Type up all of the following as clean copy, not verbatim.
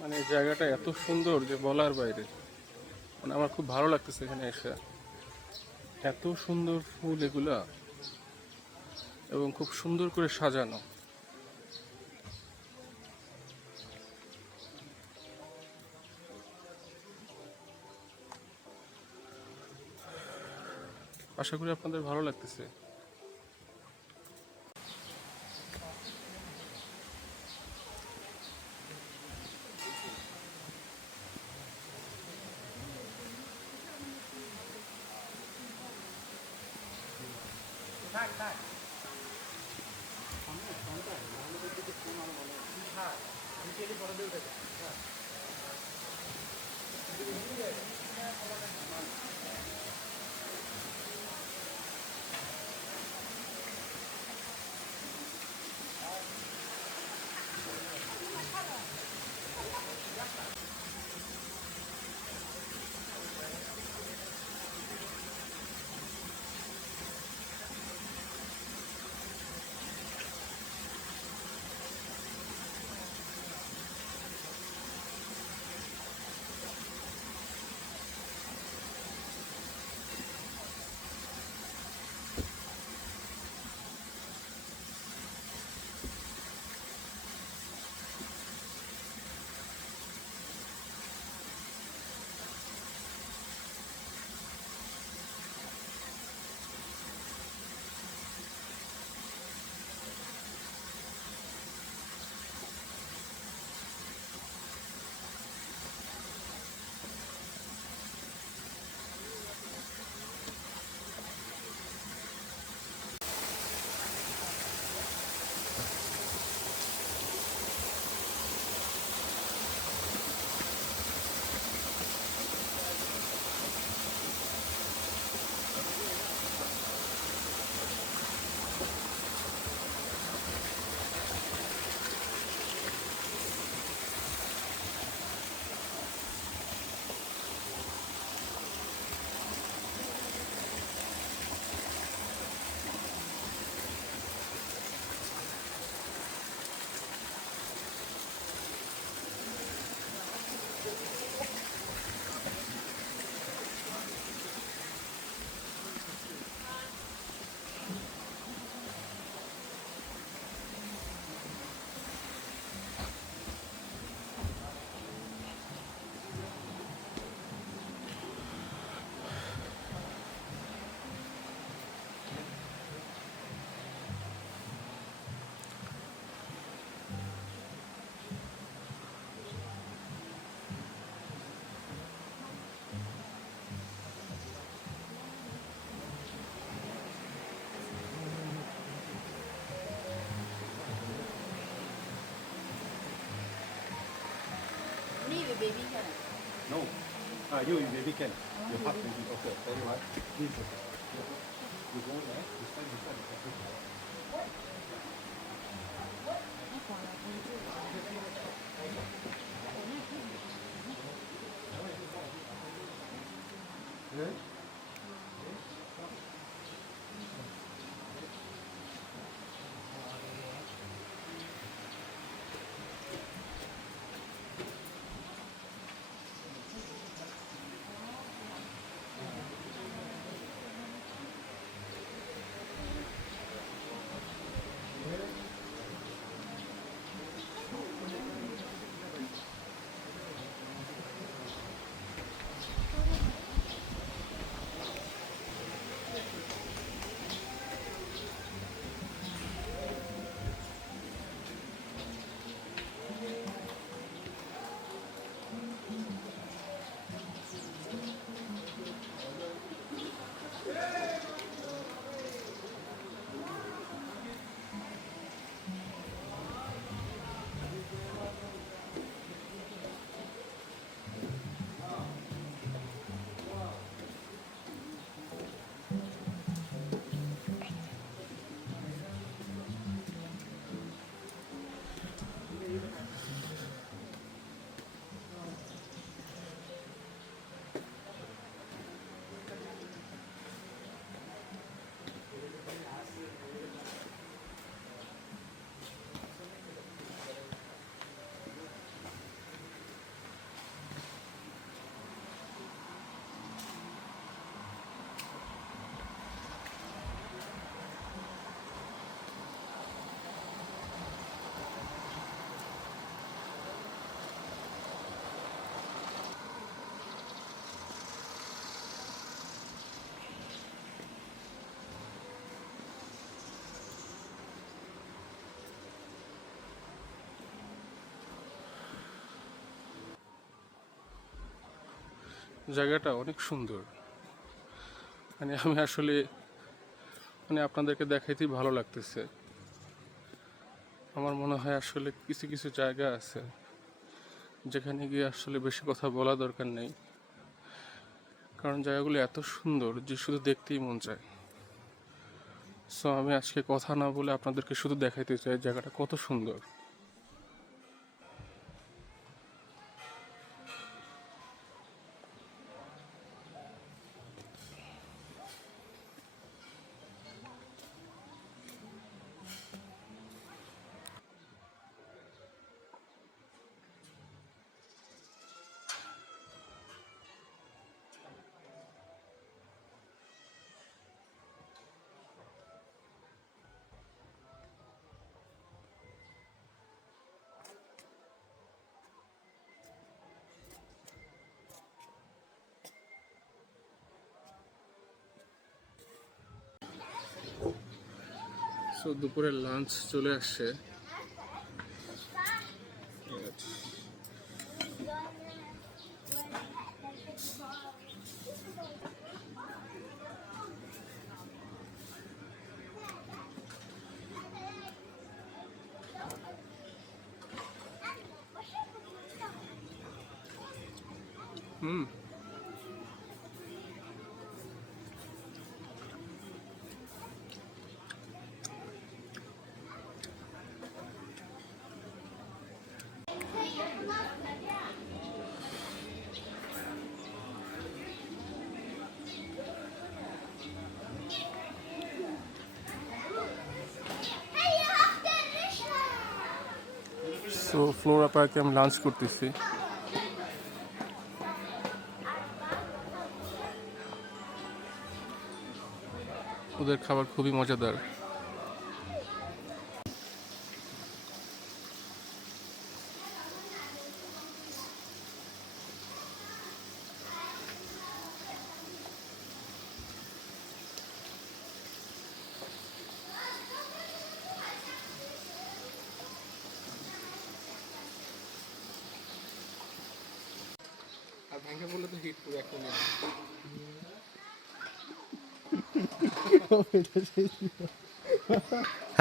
মানে জায়গাটা এত সুন্দর যে বলার বাইরে। মানে আমার খুব ভালো লাগতেছে এখানে এসে, এত সুন্দর ফুল এগুলা এবং খুব সুন্দর করে সাজানো। আশা করি আপনাদের ভালো লাগতেছে। baby can. No. You in baby can. You hug baby. Okay. Very well. This is okay. You go there. You stand before the computer. Yeah? জায়গাটা অনেক সুন্দর। মানে আমি আসলে মানে আপনাদেরকে দেখাইতেই ভালো লাগতেছে। আমার মনে হয় আসলে কিছু কিছু জায়গা আছে যেখানে গিয়ে আসলে বেশি কথা বলা দরকার নেই, কারণ জায়গাগুলো এত সুন্দর যে শুধু দেখতেই মন চায়। সো আমি আজকে কথা না বলে আপনাদেরকে শুধু দেখাইতে চাই জায়গাটা কত সুন্দর। সো দুপুরের লাঞ্চ চলে আসছে। হুম, সো ফ্লোরা পার্কে আমি লাঞ্চ করতেছি। ওদের খাবার খুবই মজাদার। আর ভাঙ্গা বললে তো হিট পুরো একটা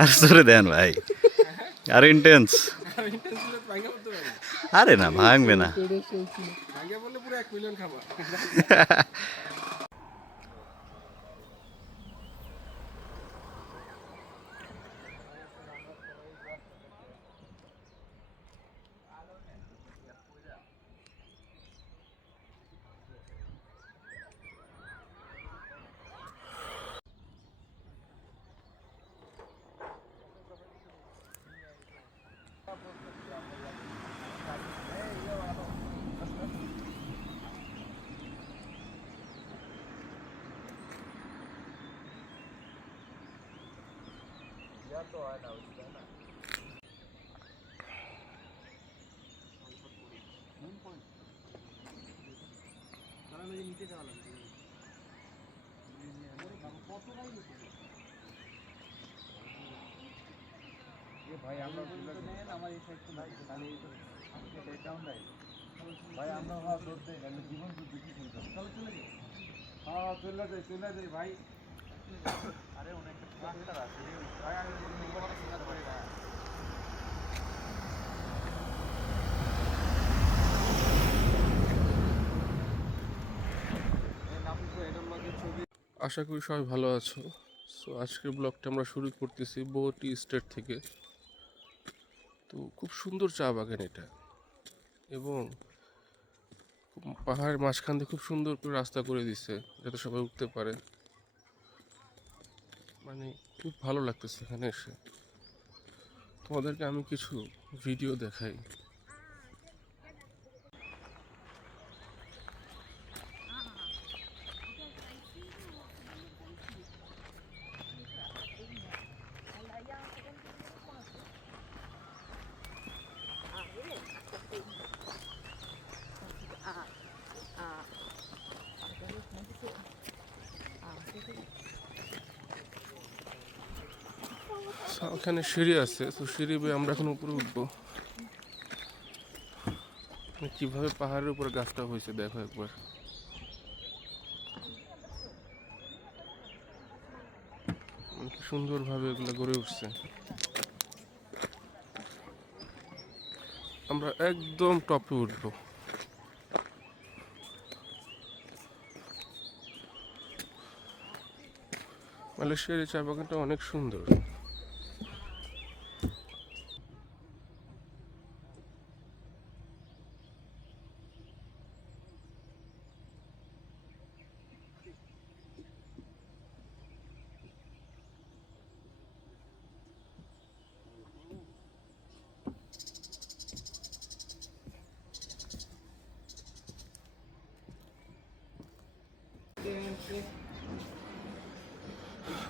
আর জোরে দেন ভাই, আর ইন্টেন্স। আরে না, ভাঙবে না। ভাঙ্গা বললে পুরো 1 মিলিয়ন খাবার। ভাই আমরা আমার এই সাইড ভাই আমরা ধরতে জীবন যুদ্ধ কি শুনতে হ্যাঁ চলে যাই ভাই। আরে অনেক আছে ভাই, আমি শিখাতে পারি না। আশা করি সবাই ভালো আছো। সো আজকের ব্লগটা আমরা শুরু করতেছি বোটি স্টেট থেকে। তো খুব সুন্দর চা বাগান এটা, এবং পাহাড়ের মাঝখান দিয়ে খুব সুন্দর করে রাস্তা করে দিছে যাতে সবাই উঠতে পারে। মানে খুব ভালো লাগতেছে এখানে এসে। তোমাদেরকে আমি কিছু ভিডিও দেখাই। ওখানে সিঁড়ি আছে, তো সিঁড়ি বেয়ে আমরা এখন উপরে উঠবো। কিভাবে পাহাড়ের উপরে গাছটা হয়েছে দেখো একবার। সুন্দরভাবে এগুলো গড়ে উঠছে। আমরা একদম টপে উঠবো। মালয়েশিয়ার এই চা বাগানটা অনেক সুন্দর।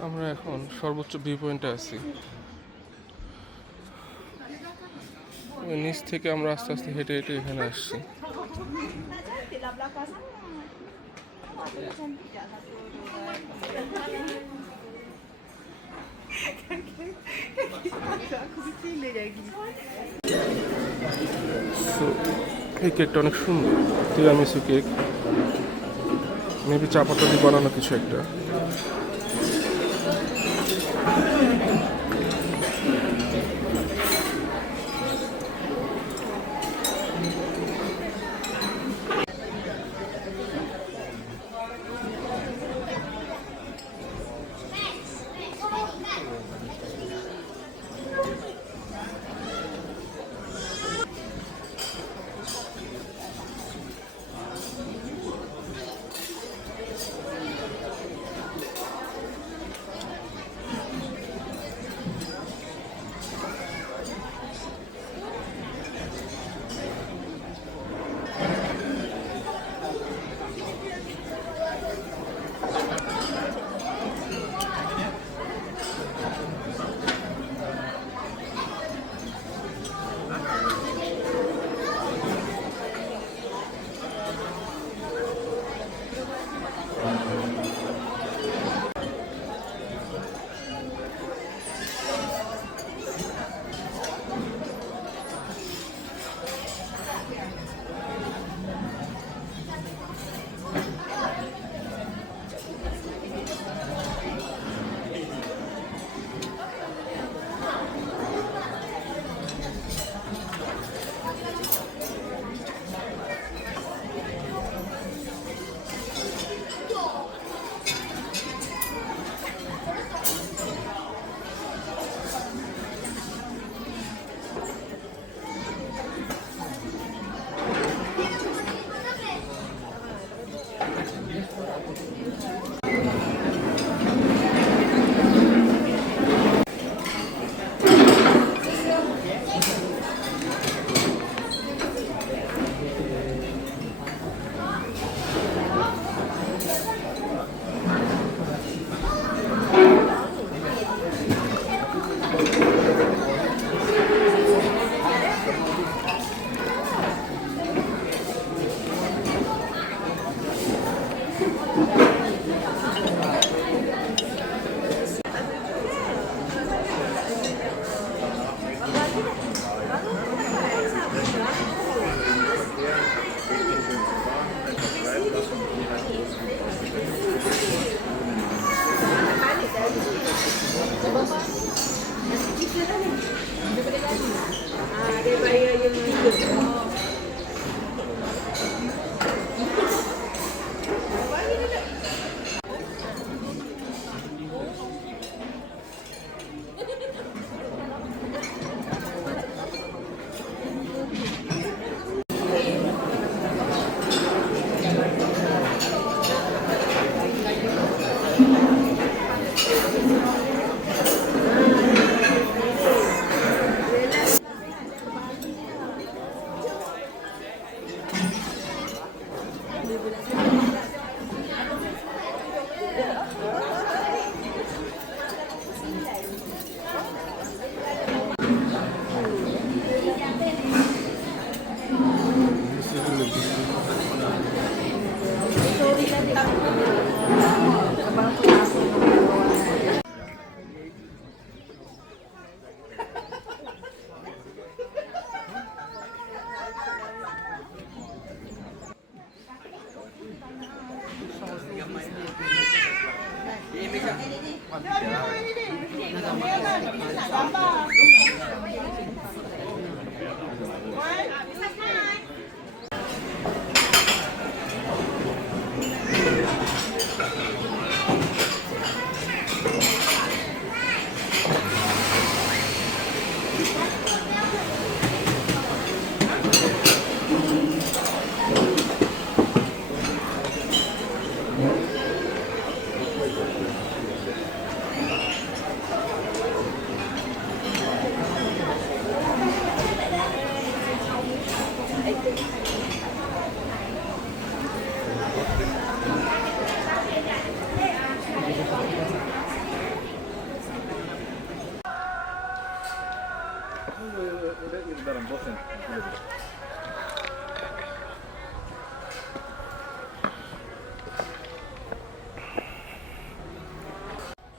আমরা এখন সর্বোচ্চ ভিউ পয়েন্টে আছি। ওই নিচ থেকে আমরা আস্তে আস্তে হেঁটে হেঁটে এখানে আসছি। তো এই কেকটা অনেক সুন্দর, তিরামিসু কেক, মেবি চা পাতা দিয়ে বানানো কিছু একটা।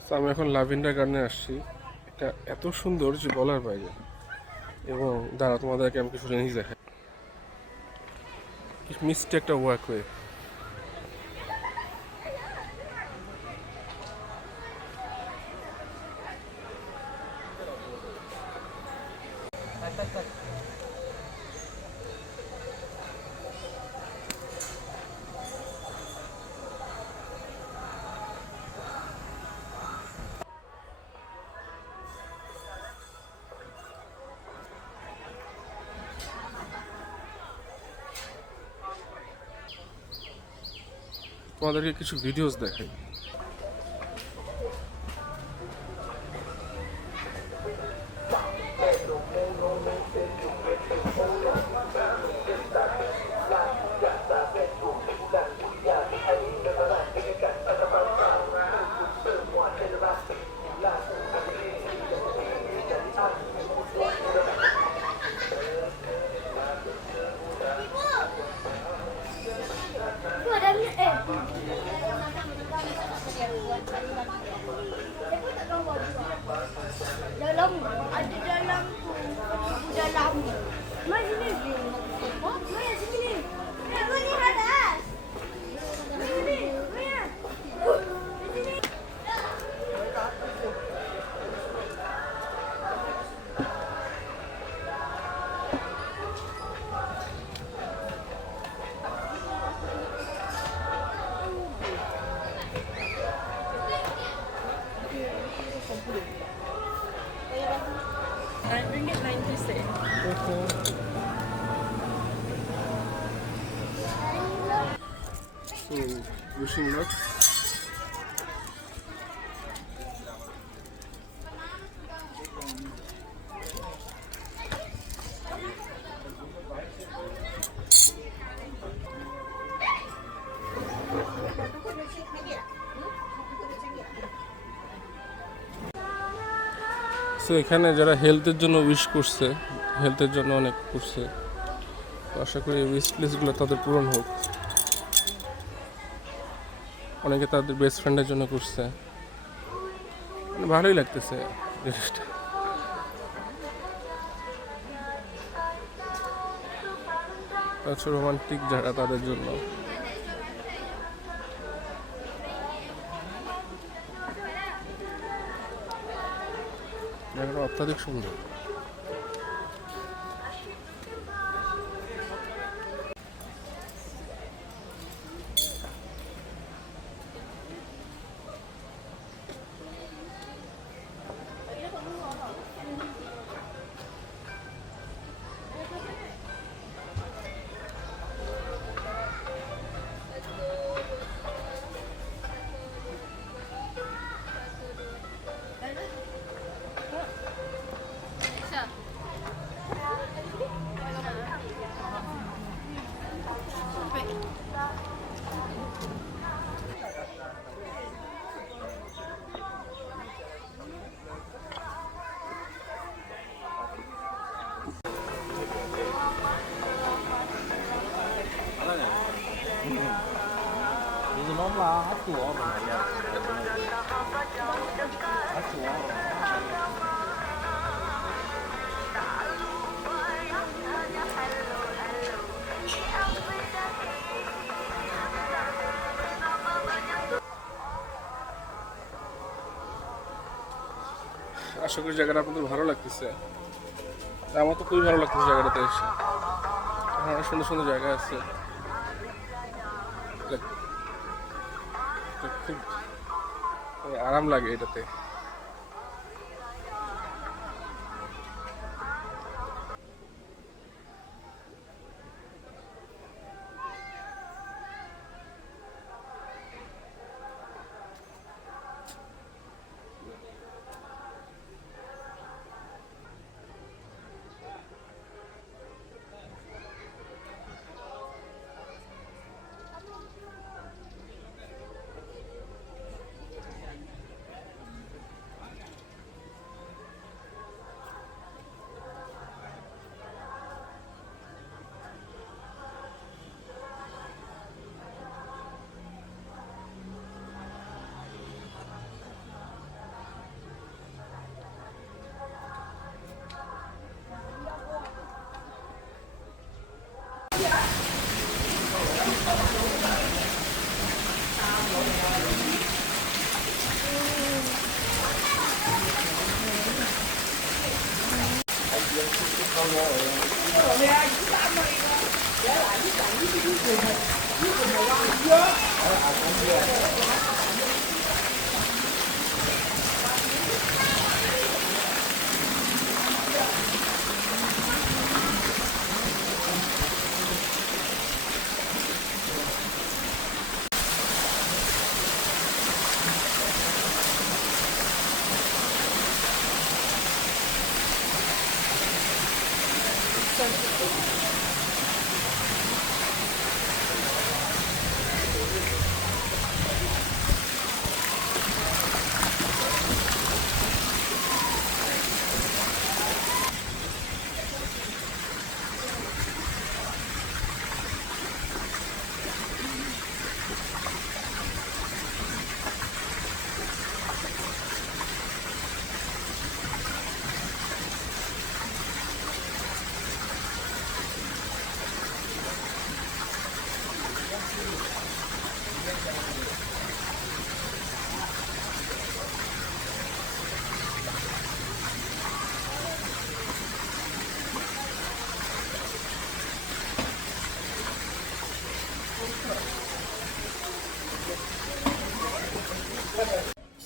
তো আমি এখন লাভেন্ডার গার্ডেনে আসছি। এটা এত সুন্দর যে বলার বাইরে। এবং দাঁড়া, তোমাদেরকে আমি কিছু জিনিস দেখাই। কি মিষ্টি একটা ওয়াকওয়ে। তোমাদেরকে কিছু ভিডিওস দেখাই। Dalam ada dalam dalam mana ni? Oh, mana sini? Ni ada. Ni. Mana? Sini. Ringgit 90 sen. So, wishing luck. So এখানে যারা হেলথের জন্য উইশ করছে, হেলথের জন্য অনেক করছে, তো আশা করি এই উইশ লিস্টগুলো তাদের পূরণ হোক। অনেকে তাদের বেস্ট ফ্রেন্ডের জন্য করছে, মানে ভালোই লাগতেছে জিনিসটা। তাছাড়া রোমান্টিক যারা তাদের জন্য জায়গাটা অত্যাধিক সুন্দর। আশা করি জায়গাটা আপনাদের ভালো লাগতেছে। আমার তো খুবই ভালো লাগতেছে জায়গাটাতে এসে। এখানে অনেক সুন্দর সুন্দর জায়গা আছে। খুব আরাম লাগে এটাতে।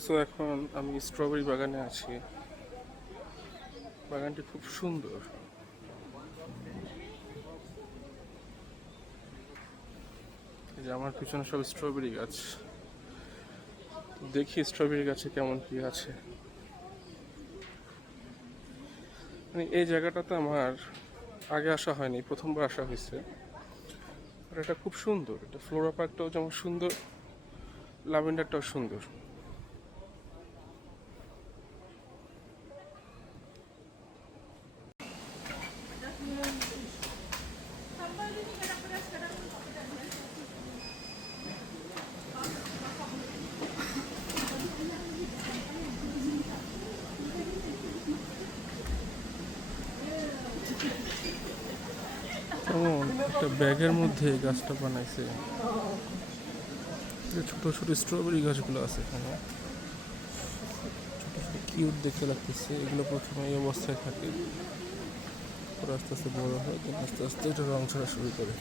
সো এখন আমি স্ট্রবেরি বাগানে আছি। বাগানটি খুব সুন্দর। এই যে আমার পিছনে সব স্ট্রবেরি গাছ। দেখি স্ট্রবেরি গাছে কেমন কি আছে। মানে এই জায়গাটাতে আমার আগে আসা হয়নি, প্রথমবার আসা হয়েছে। আর এটা খুব সুন্দর। এটা ফ্লোরা পার্কটাও যেমন সুন্দর, ল্যাভেন্ডারটাও সুন্দর। একটা ব্যাগের মধ্যে এই গাছটা বানাইছে। ছোট ছোট স্ট্রবেরি গাছগুলো আছে এখানে, ছোট ছোট কিউট দেখতে লাগতেছে। এগুলো প্রথমে এই অবস্থায় থাকে, পরে আস্তে আস্তে বড় হয়, দেন আস্তে আস্তে এটা রং ছাড়া শুরু করে।